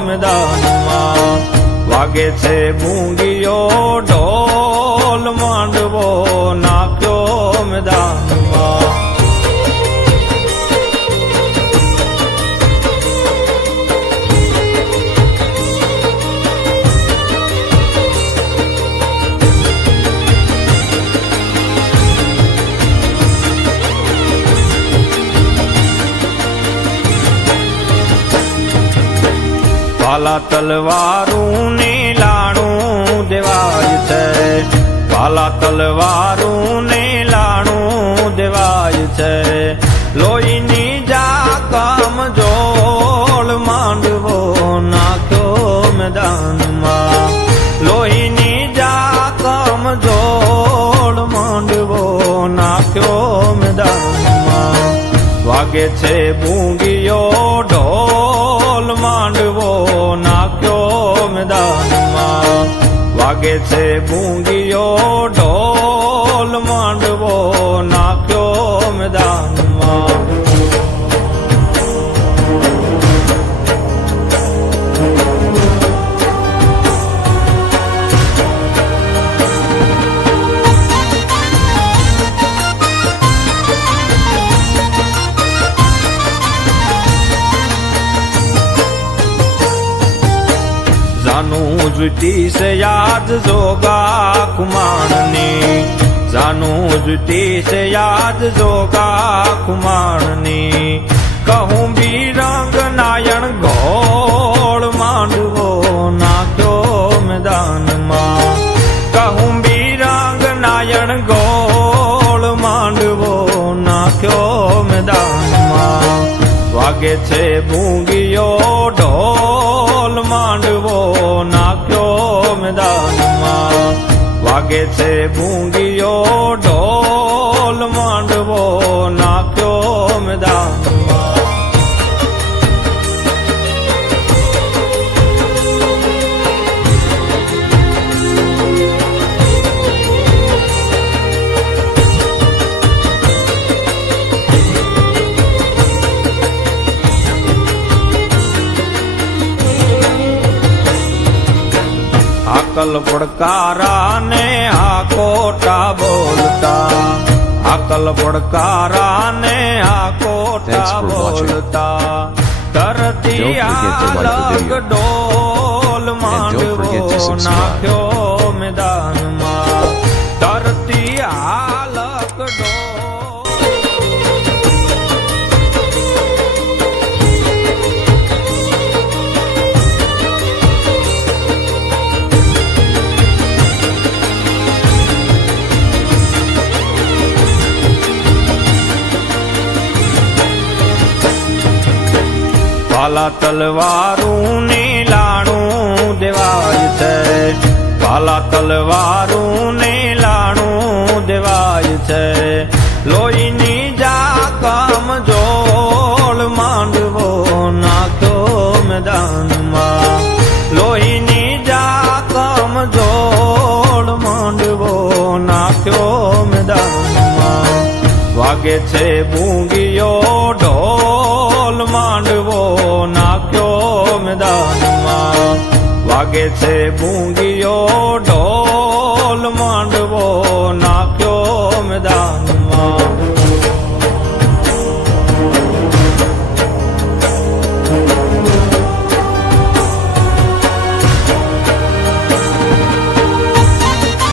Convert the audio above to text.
મેદાનમાં વાગે છે બુંગીયો ઢોલ માંડવો નાખ્યો મેદાનમાં ભાલા તલવારું ને લાણું દેવાય છે ભાલા તલવારું ને લાણું દેવાય છે લોહીની જાકમ જોડ માંડવો નાખ્યો મેદાનમાં લોહીની જાકમ જોડ માંડવો નાખ્યો મેદાનમાં વાગે છે બુંગીયો ઢોલ માંડવો નાખ્યો મેદાનમાં વાગે છે બુંગીયો ઢોલ માંડવો નાખ્યો મેદાનમાં જાનું જુટી છે યાદ જોગા કુમારની જાનું જુટી છે યાદ જોગા કુમારની કહું બીરંગ નાયણ ઘોડ માંડવો નાખ્યો મેદાનમાં કહું બીરંગ નાયણ ઘોડ માંડવો નાખ્યો મેદાનમાં વાગે છે બુંગીયો ઢોલ માંડવો નાખ્યો મેદાનમાં વાગે છે બુંગીયો ઢોલ માંડવો નાખ્યો મેદાનમાં આકલ પડકારા ને હાકોટા બોલતા આકલ પડકારા ને હાકોટા બોલતા ધરતી આલક ડોલ માંડવો નાખ્યો મેદાનમાં ધરતી આલક ડોલ ભાલા તલવારું ને લાણું દેવાય છે ભાલા તલવારું ને લાણું દેવાય છે લોહીની જાકમ જોડ માંડવો નાખ્યો મેદાનમાં લોહીની જાકમ જોડ માંડવો નાખ્યો મેદાનમાં વાગે છે બુંગીયો ઢોલ માંડવો નાખ્યો મેદાનમાં વાગે છે બુંગીયો ઢોલ